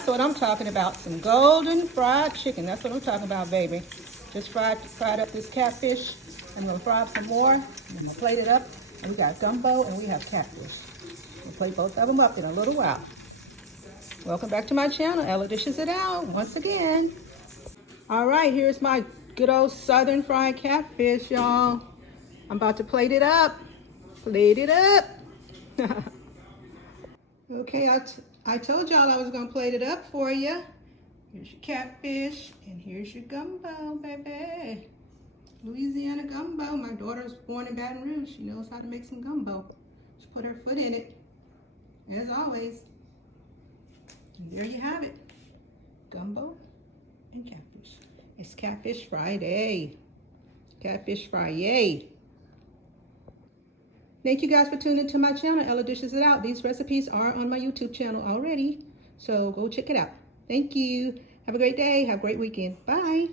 That's what I'm talking about. Some golden fried chicken. That's what I'm talking about, baby. Just fried up this catfish. I'm gonna fry up some more. And I'm gonna plate it up. And we got gumbo and we have catfish. We'll plate both of them up in a little while. Welcome back to my channel. Ella dishes it out once again. All right, here's my good old southern fried catfish, y'all. I'm about to plate it up. Plate it up. Okay, I told y'all I was gonna plate it up for you. Here's your catfish, and here's your gumbo, baby. Louisiana gumbo. My daughter was born in Baton Rouge. She knows how to make some gumbo. She put her foot in it, as always. And there you have it. Gumbo and catfish. It's Catfish Friday. Catfish Friday. Thank you guys for tuning into my channel. Ella dishes it out. These recipes are on my YouTube channel already, so go check it out. Thank you. Have a great day. Have a great weekend. Bye.